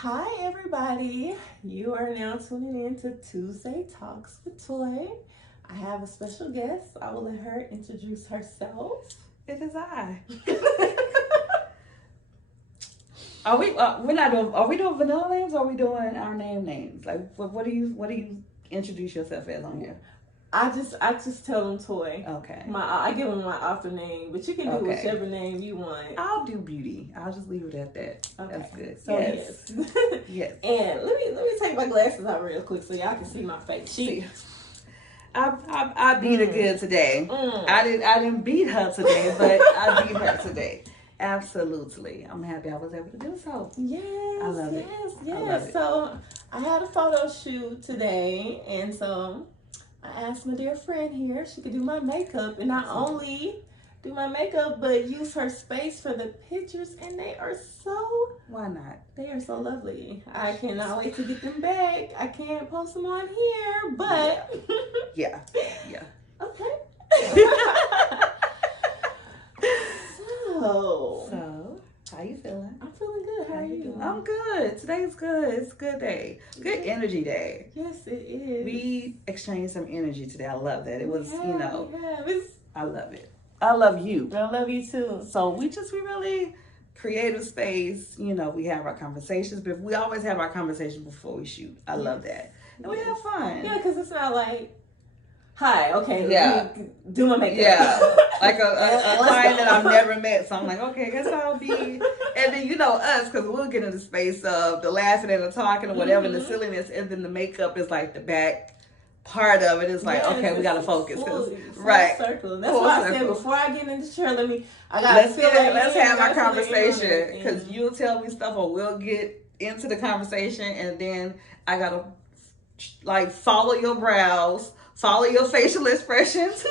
Hi, everybody. You are now tuning in to Tuesday Talks with Toy. I have a special guest. I will let her introduce herself. It is I. Are we? We're not doing. Are we doing vanilla names? Or are we doing our names? Like, what do you introduce yourself as on here? I just tell them Toy. Okay. I give them my author name, but you can do Okay. whichever name you want. I'll do beauty. I'll just leave it at that. Okay. That's good. So yes. Yes. And let me take my glasses out real quick so y'all can see my face. I beat her good today. I didn't beat her today, but I beat her today. Absolutely. I'm happy I was able to do so. Yes, I love it. yes. I love it. So I had a photo shoot today, and so I asked my dear friend here she could do my makeup, and not only do my makeup, but use her space for the pictures, and they are so Why not? they are so lovely. I cannot wait to get them back. I can't post them on here, but Yeah. Yeah. okay. So So, how you feeling? I'm feeling good. How are you doing? I'm good. Today's good. It's a good day. Good energy day. Yes, it is. We exchanged some energy today. I love that. It was, We have. I love it. I love you. I love you too. So we really creative space. We have our conversations, but we always have our conversations before we shoot. I love that. And we have fun. Yeah, because it's not like, hi, okay, Yeah. let me do my makeup. Yeah. Like a client that I've never met. So I'm like, okay, I guess I'll be. And then, us, because we'll get in the space of the laughing and the talking or whatever, and the silliness. And then the makeup is like the back part of it. It's like, okay, we got to focus. Right. Circle. That's why I said before I get in the chair, let's have our conversation. Because you'll tell me stuff or we'll get into the conversation. And then I got to like follow your brows, follow your facial expressions.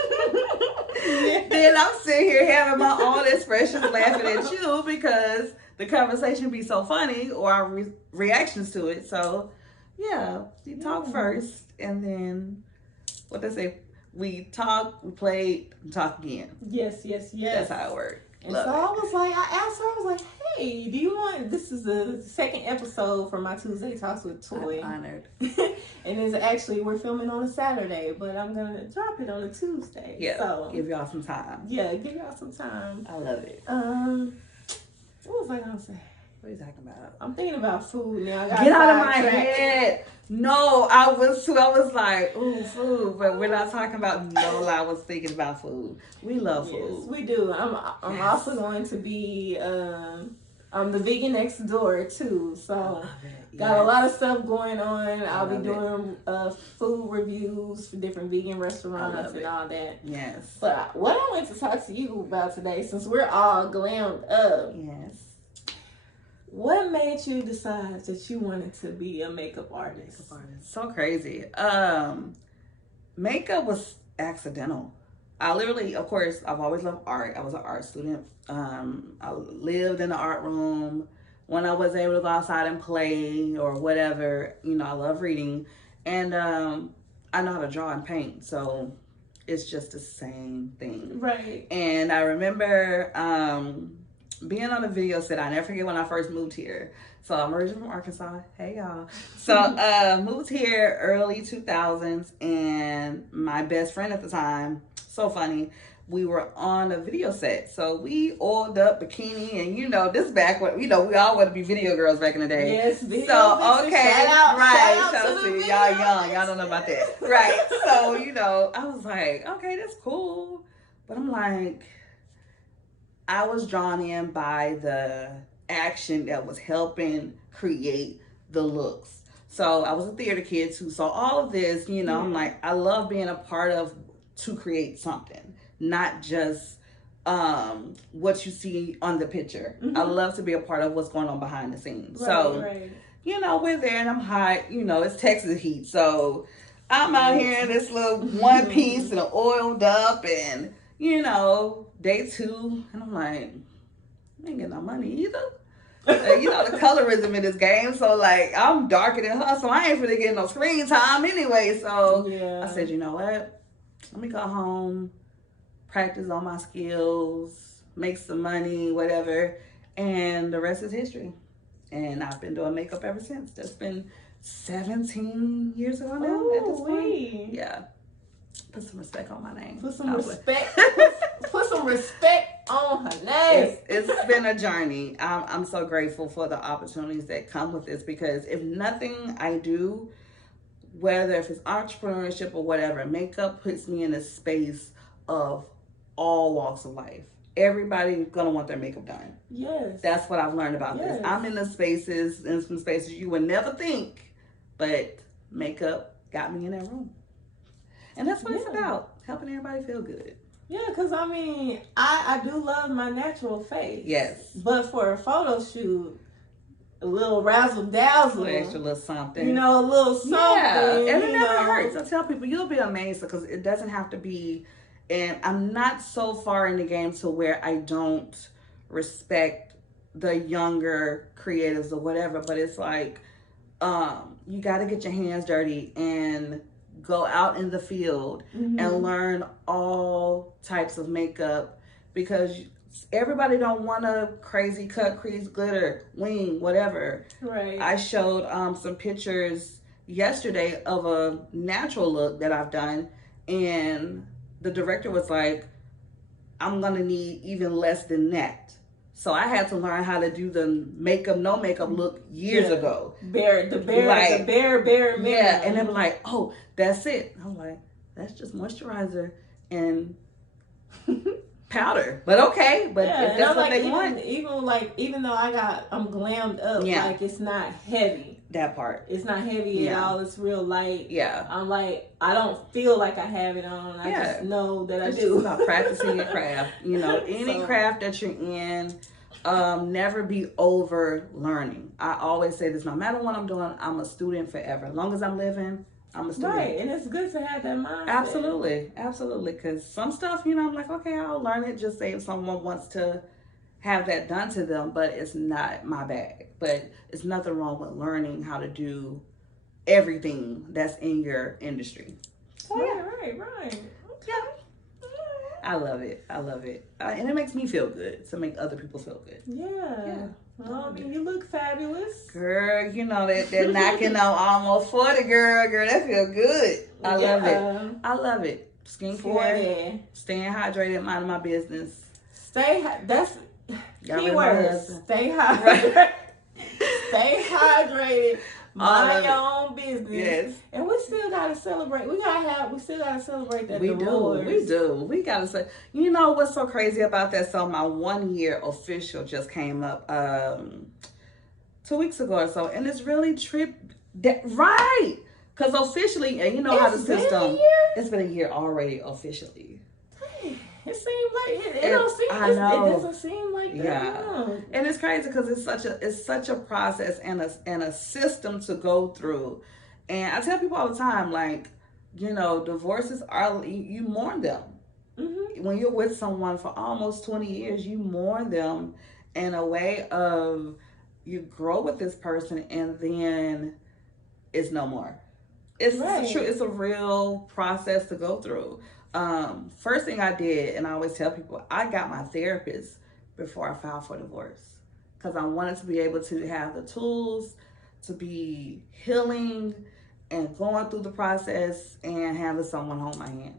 Then I'm sitting here having my own expressions laughing at you because the conversation be so funny or our reactions to it. So yeah, we talk first and then what they say, we talk, we play, talk again. Yes. That's how it works. And so I was like, I asked her, I was like, hey, do you want, this is the second episode for my Tuesday Talks with Toy. I'm honored. And it's actually, we're filming on a Saturday, but I'm going to drop it on a Tuesday. Yeah, so, give y'all some time. Yeah, give y'all some time. I love it. What was I going to say? What are you talking about? I'm thinking about food now. Get out of my head. No, I was like, ooh, food. But we're not talking about no lie. I was thinking about food. We love food. Yes, we do. I'm also going to be the vegan next door too. So got a lot of stuff going on. I'll be doing food reviews for different vegan restaurants and all that. Yes. But what I want to talk to you about today, since we're all glammed up. Yes. What made you decide that you wanted to be a makeup artist? So crazy. Makeup was accidental. I literally, of course, I've always loved art. I was an art student. I lived in the art room. When I was able to go outside and play or whatever, I love reading. And I know how to draw and paint. So it's just the same thing. Right. And I remember being on a video set. I never forget when I first moved here. So I'm originally from Arkansas. Hey y'all. So moved here early 2000s, and my best friend at the time, so funny, we were on a video set. So we oiled up bikini, and this back when we all wanted to be video girls back in the day. Yes, video. So okay, shout out to y'all young, y'all don't know about that, right? So I was like, okay, that's cool, but I'm like, I was drawn in by the action that was helping create the looks. So I was a theater kid too. So all of this, I'm like, I love being a part of to create something, not just what you see on the picture. I love to be a part of what's going on behind the scenes. Right. We're there and I'm hot. It's Texas heat. So I'm out here in this little one piece and oiled up and, day 2, and I'm like, I ain't getting no money either. The colorism in this game, so like I'm darker than her, so I ain't really getting no screen time anyway. So I said, you know what? Let me go home, practice on my skills, make some money, whatever, and the rest is history. And I've been doing makeup ever since. That's been 17 years ago now at this point. Yeah. Put some respect on my name. Put some respect. Put some respect on her name. It's been a journey. I'm so grateful for the opportunities that come with this, because if nothing I do, whether if it's entrepreneurship or whatever, makeup puts me in a space of all walks of life. Everybody's gonna want their makeup done. Yes. That's what I've learned about this. I'm in some spaces you would never think, but makeup got me in that room. And that's what it's about, helping everybody feel good. Yeah, because I mean, I do love my natural face. Yes. But for a photo shoot, a little razzle dazzle, extra little something, a little something. Yeah, and it never hurts. I tell people, you'll be amazed, because it doesn't have to be. And I'm not so far in the game to where I don't respect the younger creatives or whatever, but it's like, you got to get your hands dirty and go out in the field and learn all types of makeup, because everybody don't want a crazy cut, crease, glitter, wing, whatever. Right. I showed some pictures yesterday of a natural look that I've done, and the director was like, I'm gonna need even less than that. So I had to learn how to do the makeup, no makeup look years ago. The bare minimum. Yeah, and they were like, oh, that's it. I'm like, that's just moisturizer and powder. But okay, but if that's what they want. Even though I'm glammed up, like it's not heavy. That part. It's not heavy at all. It's real light. Yeah. I'm like, I don't feel like I have it on. I just know that I do. It's about practicing your craft. Any craft that you're in, never be over learning. I always say this, no matter what I'm doing, I'm a student forever. As long as I'm living, I'm a student. Right, and it's good to have that mindset. Absolutely. Because some stuff, I'm like, okay, I'll learn it just say if someone wants to have that done to them, but it's not my bag. But it's nothing wrong with learning how to do everything that's in your industry. So, right. Yeah. I love it. And it makes me feel good to make other people feel good. Yeah. Well, I mean, you look fabulous. Girl, that knocking on almost 40, girl, that feel good. I love it. Skincare, staying hydrated, minding my business. That's keywords. Stay hydrated. Stay hydrated. Mind your own business. Yes. And we still gotta celebrate. We still gotta celebrate that. We do. We gotta say. You know what's so crazy about that? So my 1 year official just came up 2 weeks ago or so, and it's really right. Because officially, and you know how the system. It's been a year already officially. It seems like it doesn't seem like that. Yeah, and it's crazy because it's such a process and a system to go through. And I tell people all the time, like, divorces are, you mourn them. When you're with someone for almost 20 years, you mourn them in a way of you grow with this person and then it's no more. It's true. It's a real process to go through. First thing I did, and I always tell people, I got my therapist before I filed for divorce, because I wanted to be able to have the tools to be healing and going through the process and having someone hold my hand.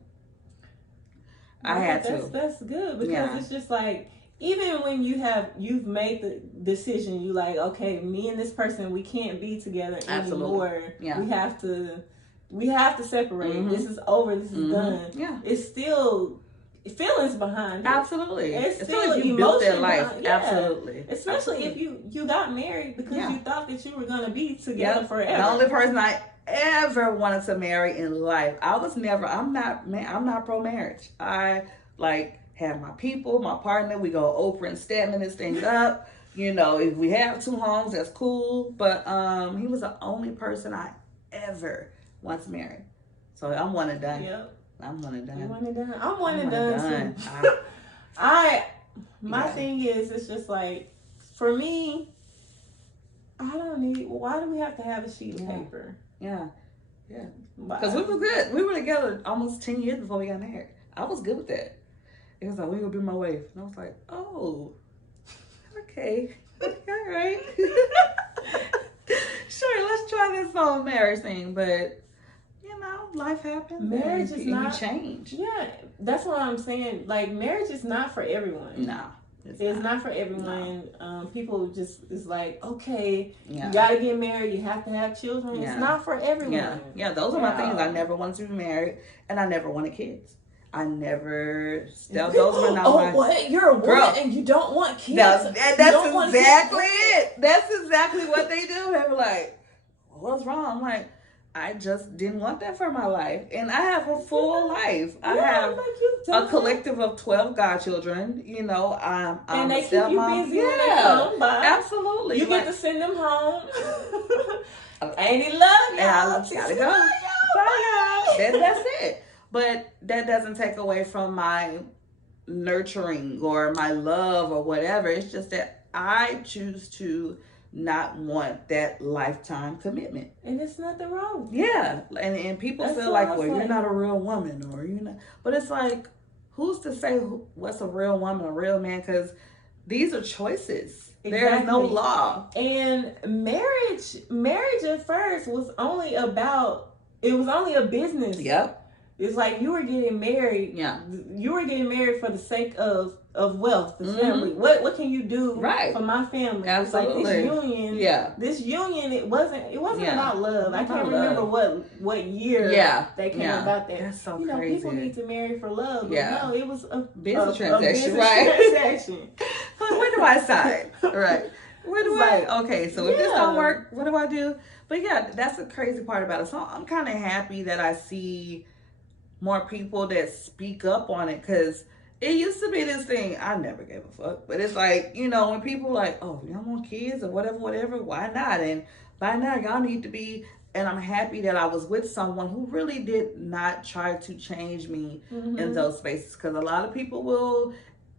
I had to. That's good, because it's just like, even when you've made the decision, you like, okay, me and this person, we can't be together anymore. Yeah. We have to separate. This is over. This is done. Yeah. It's still feelings behind it. Absolutely. It's still you built their life. Absolutely. Especially if you got married because you thought that you were going to be together forever. The only person I ever wanted to marry in life. I'm not pro marriage. I have my people, my partner. We go Oprah and Stedman this thing up. If we have 2 homes, that's cool. But he was the only person I ever once married. So I'm one and done. Yep. I'm one and done. I'm one and done too. My thing is, it's just like, for me, why do we have to have a sheet of paper? Yeah. Because we were good. We were together almost 10 years before we got married. I was good with that. It was like, we gonna be my wife. And I was like, oh, okay. All right. whole marriage thing, but you know, life happens. Marriage is not. You change. Yeah, that's what I'm saying. Like, marriage is not for everyone. No. It's not for everyone. No. People just is like, okay, yeah. you gotta get married. You have to have children. Yeah. It's not for everyone. Yeah. Those are my things. I never wanted to be married, and I never wanted kids. I never. Those were not my. What? You're a woman girl, and you don't want kids. That's exactly it. That's exactly what they do. They're like, what's wrong? I'm like, I just didn't want that for my life. And I have a full life. I have a collective of 12 godchildren. You know, I'm and they a keep you busy when they come by. Absolutely. You get to send them home. Ain't he love y'all? I gotta go. Bye, y'all. That's it. But that doesn't take away from my nurturing or my love or whatever. It's just that I choose to not want that lifetime commitment. And there's nothing wrong. Yeah. And people feel like, well, you're not a real woman or you're not. But it's like, who's to say what's a real woman, a real man? Because these are choices. Exactly. There is no law. And marriage at first was only a business. Yep. It's like you were getting married. Yeah. You were getting married for the sake of wealth, the family. What can you do for my family? Absolutely. It's like this union. Yeah. This union, it wasn't about love. I can't remember what year they came about that. That's so crazy. People need to marry for love. But no, it was a business transaction, right? Transaction. Where do I sign? Right. Where do I? Okay, so if this don't work, what do I do? But yeah, that's the crazy part about it. So I'm kind of happy that I see more people that speak up on it, because it used to be this thing, I never gave a fuck, but it's like, you know, when people like, oh, y'all want kids or whatever, why not? And by now y'all need to be. And I'm happy that I was with someone who really did not try to change me in those spaces, because a lot of people will,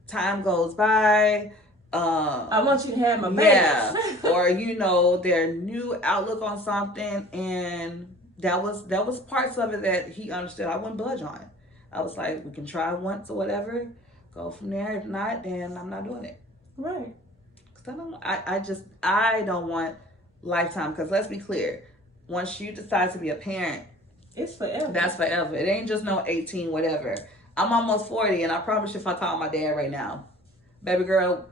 time goes by, I want you to have my baby. or you know, their new outlook on something, and that was parts of it that he understood. I wouldn't budge on. I was like, we can try once or whatever, go from there. If not, then I'm not doing it. Right. Because I don't want lifetime. Because let's be clear, once you decide to be a parent, it's forever. That's forever. It ain't just no 18 whatever. I'm almost 40, and I promise you, if I call my dad right now, baby girl,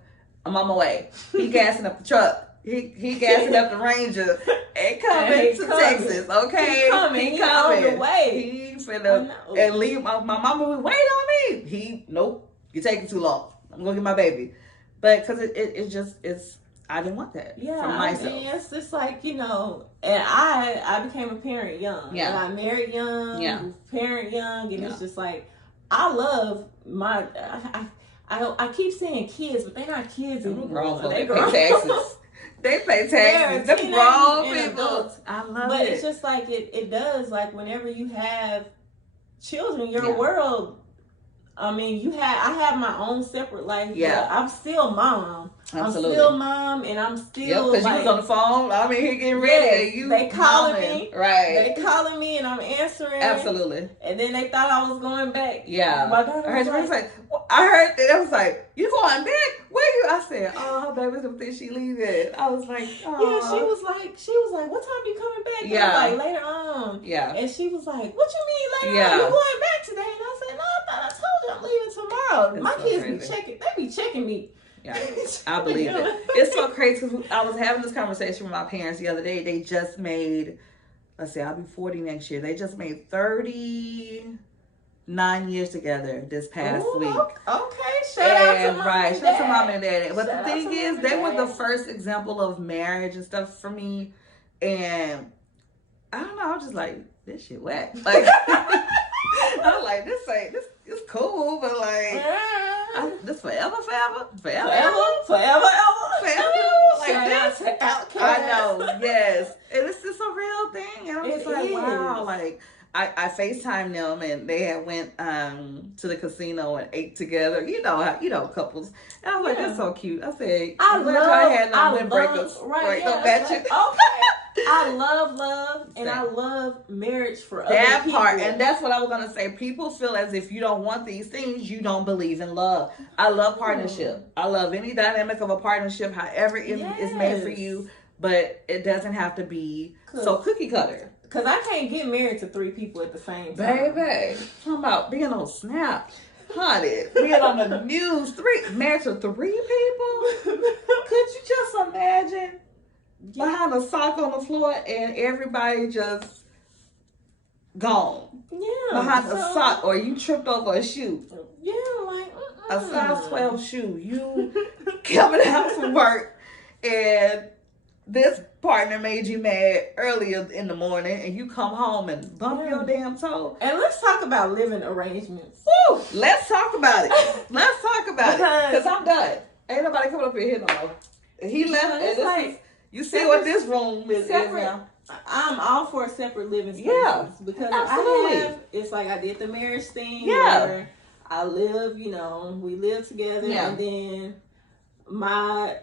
I'm on my way. He gassing up the truck. He gassing up the Ranger and coming to Texas, okay? He coming on the way. He finna and leave my mama will wait on me. Nope, you're taking too long. I'm gonna get my baby. But because it's I didn't want that from myself. I mean, it's just like, you know, and I became a parent young. Yeah. And I married young, parent young, and it's just like, I love my, I keep saying kids, but they're not kids anymore. They grown taxes. They pay taxes. They're grown people. I love it. But it's just like it does. Like whenever you have children, your world. I mean, I have my own separate life. Yeah, I'm still mom. Absolutely. I'm still mom, and I'm still. Because you was on the phone. I mean, he getting ready. They calling me. Right. They calling me, and I'm answering. Absolutely. And then they thought I was going back. Yeah. My daughter I heard that. I was like, "You going back? Where you?" I said, "Oh, baby's gonna think she leaving." I was like, "Oh." Yeah, she was like, "What time you coming back?" Yeah. I was like, later on. Yeah. And she was like, "What you mean later on? You going back today?" And I said, "No, I thought I told you I'm leaving tomorrow." It's my so kids crazy. be checking me. Yeah, I believe it. It's so crazy because I was having this conversation with my parents the other day. They just made, let's see, I'll be 40 next year. They just made 39 years together this past week. Okay, shout out to mom and dad. Shout out to mom and dad. But the thing is, they were the first example of marriage and stuff for me. And I don't know, I was just like, this shit whack. Like, I'm like, this it's cool, but like, this forever. Like this. I know, yes. And it's just a real thing. And I'm just like, wow. Like, I FaceTime them, and they had went to the casino and ate together. You know, couples. And I was like, that's so cute. I said, I'm glad y'all had no windbreakers. Right, no matching. Okay. I love love, and I love marriage for other people. That part, and that's what I was gonna say. People feel as if you don't want these things, you don't believe in love. I love partnership. I love any dynamic of a partnership, however it is made for you. but it doesn't have to be so cookie cutter. Because I can't get married to 3 people at the same time. Baby, talking about being on Snap, honey, being on the news, married to 3 people? Could you just imagine behind a sock on the floor and everybody just gone? Yeah. Behind a sock, or you tripped over a shoe. Yeah, like a size 12 shoe. You coming out from work and this partner made you mad earlier in the morning and you come home and bump your damn toe. And let's talk about living arrangements. Woo! Let's talk about it. Let's talk about it. Because I'm done. Ain't nobody coming up here no more. He left and this like, you see what this room is now. I'm all for separate living spaces. Yeah, because absolutely. It's like I did the marriage thing. Yeah. Where I live, we live together. Yeah. And then my,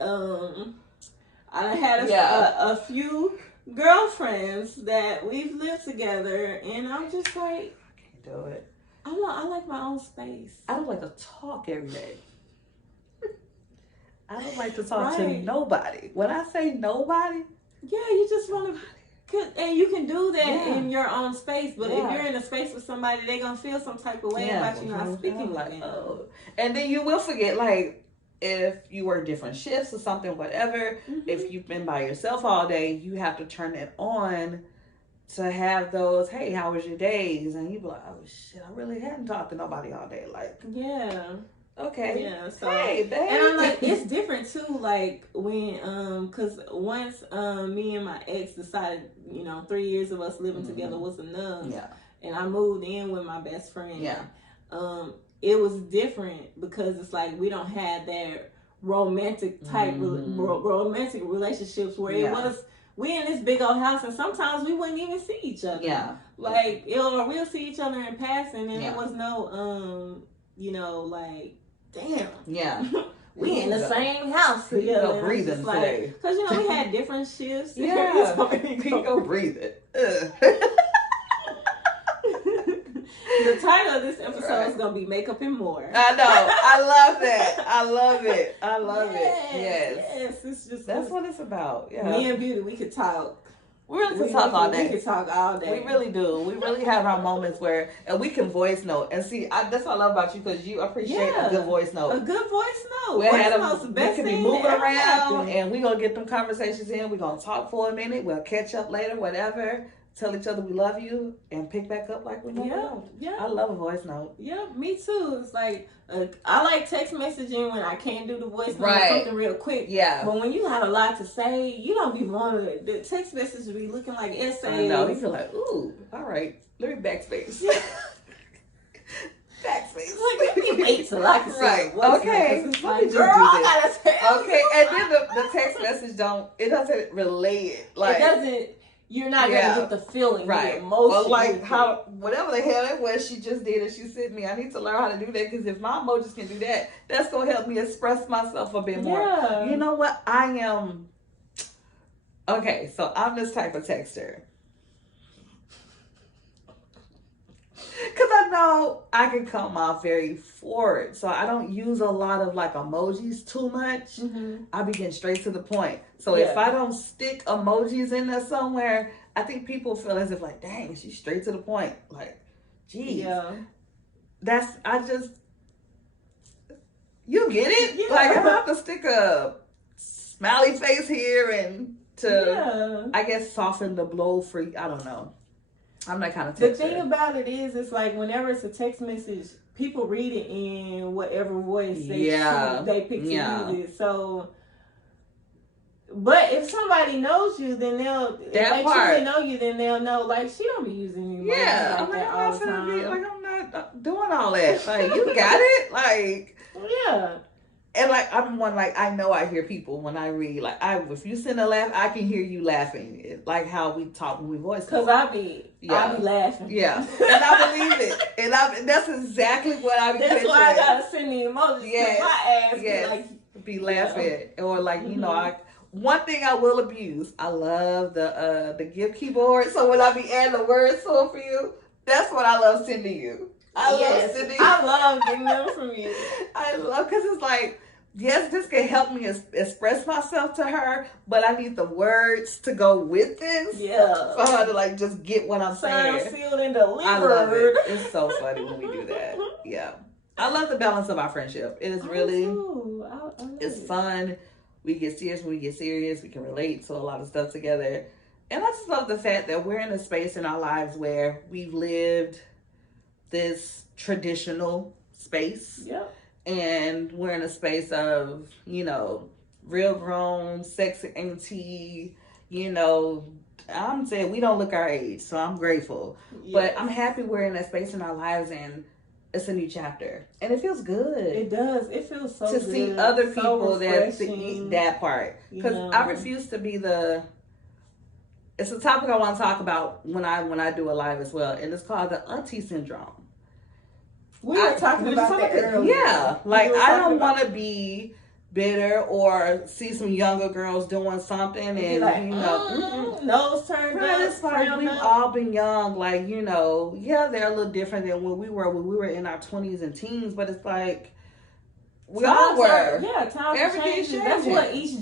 I had a few girlfriends that we've lived together, and I'm just like, I can't do it. I like my own space. I don't like to talk every day. I don't like to talk to nobody. When I say nobody, you just want to, and you can do that in your own space. But if you're in a space with somebody, they're gonna feel some type of way about you not speaking like them. Oh. And then you will forget, like, if you work different shifts or something, whatever, if you've been by yourself all day, you have to turn it on to have those, hey, how was your days? And you be like, oh, shit, I really hadn't talked to nobody all day. Like, okay. Yeah, so, hey, babe. And I'm like, it's different, too, like, when, because once me and my ex decided, 3 years of us living together was enough. Yeah. And I moved in with my best friend. Yeah. It was different because it's like we don't have that romantic type romantic relationships where it was we in this big old house and sometimes we wouldn't even see each other. Yeah. Like we'll see each other in passing and there was no like damn. Yeah. We in the same house together. No breathing today. Because we had different shifts. Yeah. Go breathing. The title of this episode is going to be Makeup and More. I know. I love that. I love it. I love it. Yes. It's just that's what it's about. Yeah. Me and Beauty, we could talk. We really could talk all day. We could talk all day. We really do. We really have our moments where, and we can voice note. And see, that's what I love about you because you appreciate a good voice note. A good voice note. We can be moving around and we're going to get them conversations in. We're going to talk for a minute. We'll catch up later, whatever. Tell each other we love you and pick back up like we never know. Yeah. I love a voice note. Yeah, me too. It's like, I like text messaging when I can't do the voice note or something real quick. Yeah. But when you have a lot to say, you don't be wanting the text message to be looking like essays. I know. You feel like, ooh, all right. Let me backspace. Backspace. Like, let me wait till I can say okay. It's like, girl, I gotta say okay. And then the text message doesn't relay it. Like, it doesn't. You're not gonna get the feeling, the emotion. Well, like whatever the hell it was she just did and she sent me. I need to learn how to do that because if my emojis can do that, that's gonna help me express myself a bit more. Yeah. You know what? I am. Okay, so I'm this type of texter. Because I know I can come off very forward. So I don't use a lot of like emojis too much. I be getting straight to the point. So if I don't stick emojis in there somewhere, I think people feel as if like, dang, she's straight to the point. Like, geez. Yeah. You get it? Yeah. Like, I have to stick a smiley face here and I guess, soften the blow for, I don't know. I'm that kind of texter. The thing about it is, it's like whenever it's a text message, people read it in whatever voice they pick to use it. So, but if somebody knows you, then if they truly know you, then they'll know. Like, she don't be using emojis like that all the time. I'm not doing all that. Like, you got it. Like, yeah. And like I'm one like I know I hear people when I read if you send a laugh I can hear you laughing like how we talk when we voice because I be laughing and I believe it and that's exactly what I be that's why I gotta send the emojis my ass be laughing or like you know one thing I will abuse I love the gift keyboard so when I be adding the words to it for you that's what I love sending you. I love getting them from you. I love because it's like yes, this can help me express myself to her, but I need the words to go with this. Yeah. For her to like just get what I'm saying. Signed, sealed, and delivered. I love it. It's so funny when we do that. Yeah. I love the balance of our friendship. It is really, it's fun. We get serious when we get serious. We can relate to a lot of stuff together. And I just love the fact that we're in a space in our lives where we've lived this traditional space. Yep. And we're in a space of, you know, real grown, sexy auntie, you know, I'm saying we don't look our age, so I'm grateful. Yes. But I'm happy we're in that space in our lives and it's a new chapter. And it feels good. It does. It feels so to good. see other people so that eat that part. Because I refuse to be the... It's a topic I want to talk about when I do a live as well. And it's called the auntie syndrome. We were talking about that earlier. Yeah. Like, I don't want to be bitter or see some younger girls doing something and like, you know nose turned up. It's like we've all been young, like, you know, yeah, they're a little different than when we were in our 20s and teens, but it's like we all were. Time changes. That's what each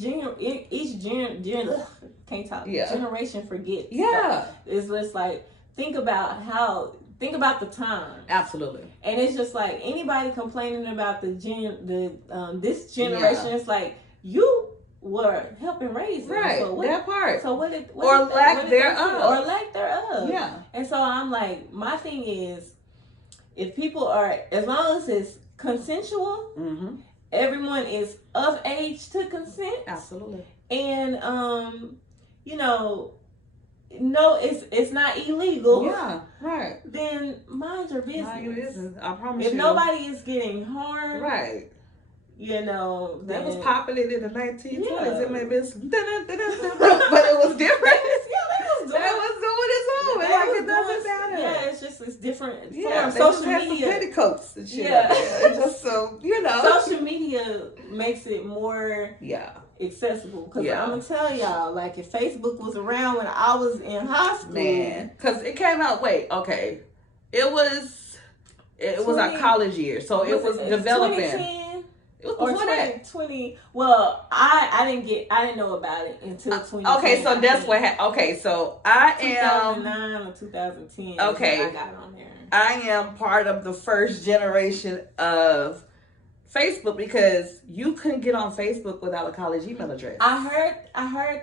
generation forgets. Yeah. It's just like think about the time. Absolutely. And it's just like anybody complaining about this generation, it's like you were helping raise them. Right. So that part. So lack thereof. Yeah. And so I'm like, my thing is, if people are, as long as it's consensual, mm-hmm. everyone is of age to consent. Absolutely. And you know, no, it's not illegal. Yeah, right. Then mind your business. Mind your business. I promise if you. If nobody is getting harmed, right? You know, that was popular in the 1920s. Yeah. It may be, but it was different. They was doing its own. Like it doesn't matter. Yeah, it's different. Yeah, social media. Some petticoats and shit. Yeah, it's just so you know. Social media makes it more accessible. Because I'm gonna tell y'all, like if Facebook was around when I was in high school, man, because it came out. It was our college year, so it was developing. It was before that. 20. Well, I didn't know about it until 20. Okay, so that's what happened. Okay, so I am 2009 or 2010. Okay, I got on there. I am part of the first generation of Facebook because you couldn't get on Facebook without a college email address. I heard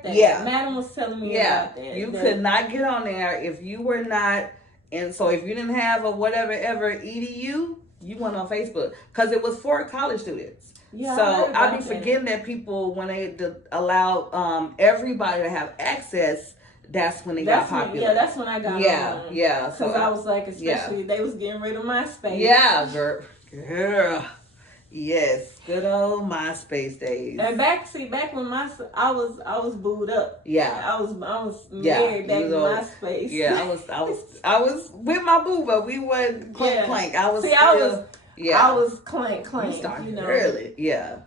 that. Yeah, Madam was telling me about that. You could not get on there if you were not, and so if you didn't have a whatever ever edu. You went on Facebook because it was for college students. Yeah, so I be forgetting that people, when they allow everybody to have access, that's when they got popular. That's when I got on. Yeah. Because I was like, especially they was getting rid of MySpace. Yeah, girl. Yes, good old MySpace days. And back when I was booed up. Yeah, I was married back in MySpace. Yeah, I was with my boo, but we wasn't clank. I was clank. You started early. Yeah.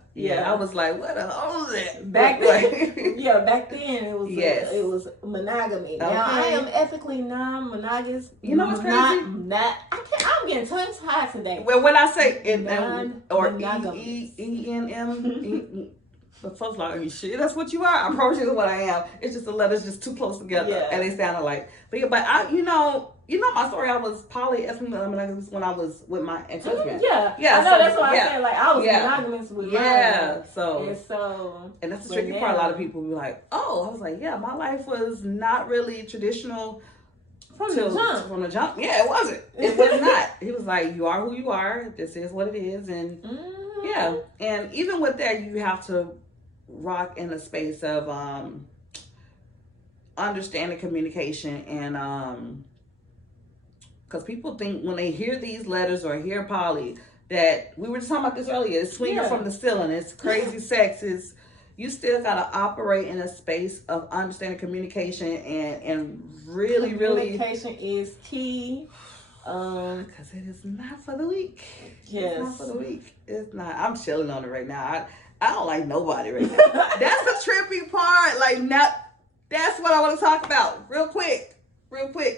I was like, what the hell is that? Back then, back then it was it was monogamy. Okay. Now I am ethically non-monogamous. You know what's crazy? I'm getting tongue tied today. Well, when I say non-monogamous. ENM, the folks like, shit, that's what you are. I promise you that's what I am. It's just the letters just too close together, and they sound alike. But I, you know my story. I was polyamorous when I was with my ex-husband. Yeah. I know, that's why I said like I was monogamous with mine. And that's the tricky part. A lot of people be like, oh, I was like, yeah, my life was not really traditional. From the jump. Yeah, it wasn't. It was not. He was like, you are who you are. This is what it is. And and even with that, you have to rock in a space of understanding communication and because people think when they hear these letters or hear poly that we were just talking about this earlier, it's swinging from the ceiling, it's crazy sex, you still got to operate in a space of understanding communication and really communication is key because it is not for the weak. Yes, it's not for the weak. It's not. I'm chilling on it right now. I don't like nobody right now. That's the trippy part. Like, that's what I want to talk about real quick.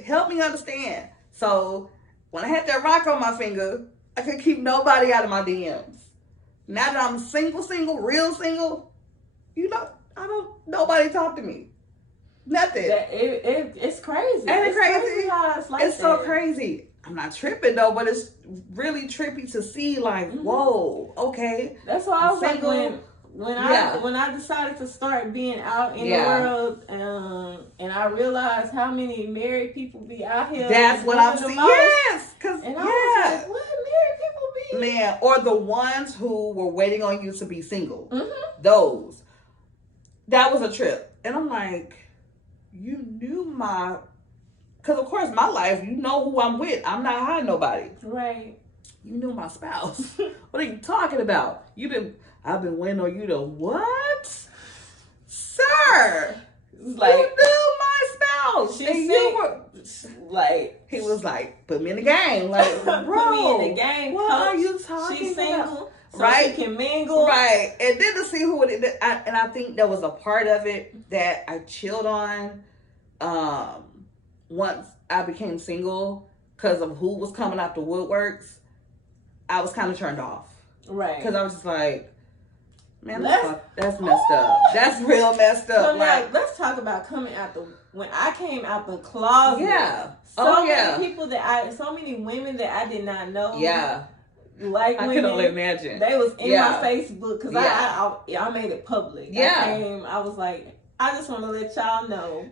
Help me understand. So when I had that rock on my finger, I could keep nobody out of my DMs. Now that I'm single, real single, you know, nobody talk to me. Nothing. It's crazy. Ain't it crazy? Crazy how it's like it's so crazy. I'm not tripping though, but it's really trippy to see. Like, whoa, okay. That's why I was single. Like when I decided to start being out in the world, and I realized how many married people be out here. That's what I'm seeing. Yes, because I was like, what married people be? Man, or the ones who were waiting on you to be single. Mm-hmm. Those. That was a trip, and I'm like, you knew my. Because of course, my life, you know who I'm with. I'm not hiding nobody. Right. You knew my spouse. What are you talking about? I've been waiting on you to what? Sir. Like, you knew my spouse. Like, he was like, put me in the game. Like, bro. Put me in the game. What coach. are you talking She's single. about? So right. she can mingle. Right. And then to see who it is. And I think that was a part of it that I chilled on. Once I became single, because of who was coming out the woodworks, I was kind of turned off. Right. Because I was just like, man, that's messed up. That's real messed up. So now, let's talk about coming out when I came out the closet. Yeah. So many people so many women that I did not know. Yeah. Like I can only imagine. They was in my Facebook because I made it public. Yeah. I was like, I just want to let y'all know.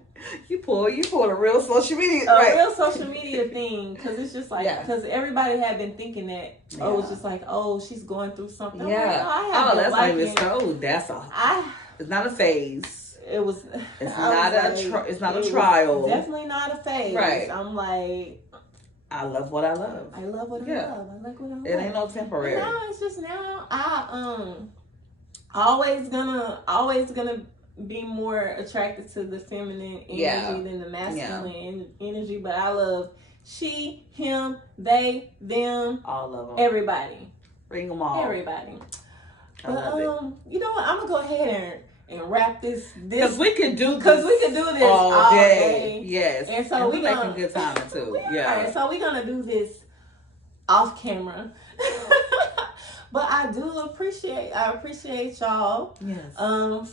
You pulled a real social media. Real social media thing. Because it's just like, because everybody had been thinking that, it was just like, she's going through something. Yeah. Like, that's not even so. It's not a phase. It's not a trial. Definitely not a phase. Right. I'm like, I love what I love. I love what I love. I like what I love. It ain't no temporary. But now it's just I always gonna be more attracted to the feminine energy than the masculine energy. But I love she, him, they, them, all of them, everybody. Bring them all. Everybody. But you know what? I'm gonna go ahead and wrap this because we could do this all day. Yes, and so we're making good time too. Yeah, so we're gonna do this off camera. But I appreciate y'all. Yes.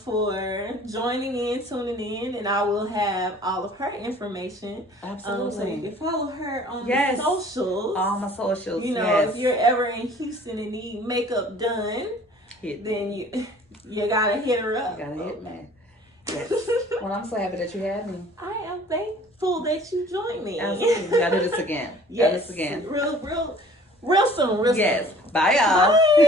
For joining in, tuning in, and I will have all of her information. Absolutely. So you can follow her on the socials. All my socials. You know, if you're ever in Houston and need makeup done, then you gotta hit her up. You gotta hit me. Yes. Well, I'm so happy that you had me. I am thankful that you joined me. Absolutely. We gotta do this again. Yes. Real soon. Yes. Bye, y'all. Bye.